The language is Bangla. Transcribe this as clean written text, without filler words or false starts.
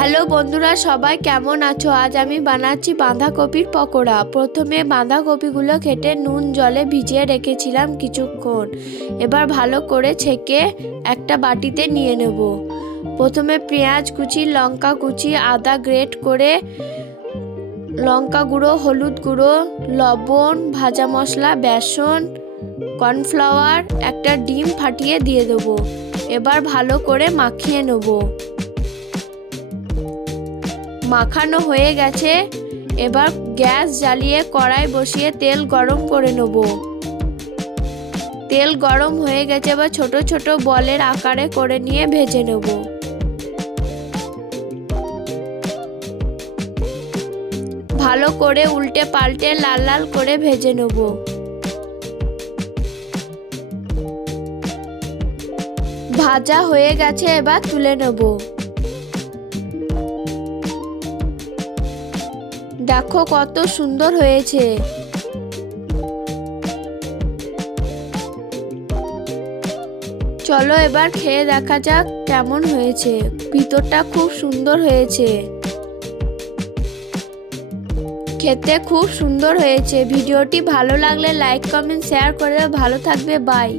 হ্যালো বন্ধুরা, সবাই কেমন আছো? আজ আমি বানাচ্ছি বাঁধাকপির পকোড়া। প্রথমে বাঁধাকপিগুলো কেটে নুন জলে ভিজিয়ে রেখেছিলাম কিছুক্ষণ। এবার ভালো করে ছেঁকে একটা বাটিতে নিয়ে নেব। প্রথমে পেঁয়াজ কুচি, লঙ্কা কুচি, আদা গ্রেট করে, লঙ্কা গুঁড়ো, হলুদ গুঁড়ো, লবণ, ভাজা মশলা, বেসন, কর্নফ্লাওয়ার, একটা ডিম ফাটিয়ে দিয়ে দেবো। এবার ভালো করে মাখিয়ে নেব। মাখানো হয়ে গেছে। এবার গ্যাস জ্বালিয়ে কড়াই বসিয়ে তেল গরম করে নেব। তেল গরম হয়ে গেছে। এবার ছোট ছোট বলের আকারে করে নিয়ে ভেজে নেব। ভালো করে উল্টে পাল্টে লাল লাল করে ভেজে নেব। ভাজা হয়ে গেছে, এবার তুলে নেব। দেখো কত সুন্দর হয়েছে। চলো এবার খেয়ে দেখা যাক কেমন হয়েছে। ভিতরটা খুব সুন্দর হয়েছে, খেতে খুব সুন্দর হয়েছে। ভিডিওটি ভালো লাগলে লাইক কমেন্ট শেয়ার করে ভালো থাকবে। বাই।